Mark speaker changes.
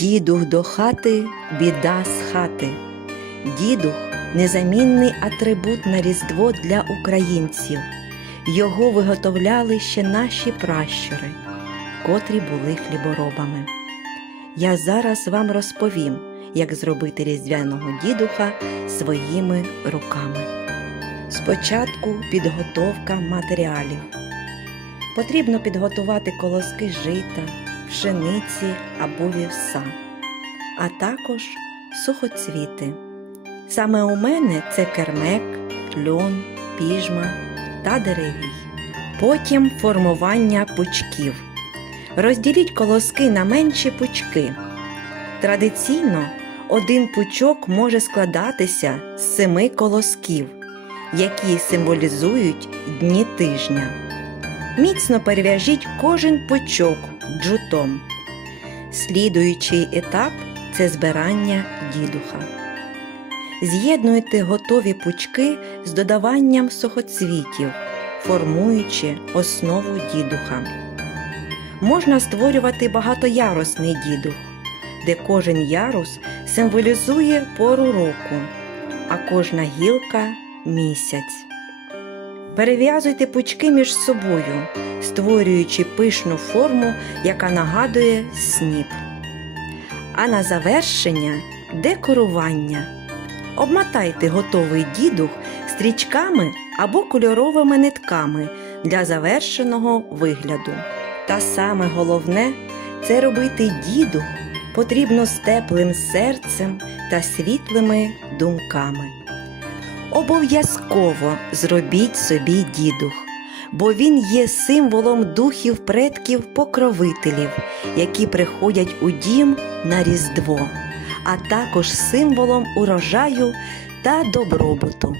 Speaker 1: Дідух до хати, біда з хати. Дідух незамінний атрибут на Різдво для українців. Його виготовляли ще наші пращури, котрі були хліборобами. Я зараз вам розповім, як зробити різдвяного дідуха своїми руками. Спочатку підготовка матеріалів. Потрібно підготувати колоски жита, пшениці або вівса, а також сухоцвіти. Саме у мене це кермек, льон, піжма та деревій. Потім формування пучків. Розділіть колоски на менші пучки. Традиційно один пучок може складатися з семи колосків, які символізують дні тижня. Міцно перев'яжіть кожен пучок джутом. Слідуючий етап це збирання дідуха. З'єднуйте готові пучки з додаванням сухоцвітів, формуючи основу дідуха. Можна створювати багатоярусний дідух, де кожен ярус символізує пору року, а кожна гілка місяць. Перев'язуйте пучки між собою, створюючи пишну форму, яка нагадує сніп. А на завершення декорування. Обмотайте готовий дідух стрічками або кольоровими нитками для завершеного вигляду. Та саме головне це робити дідух потрібно з теплим серцем та світлими думками. Обов'язково зробіть собі дідух, бо він є символом духів предків покровителів, які приходять у дім на Різдво, а також символом урожаю та добробуту.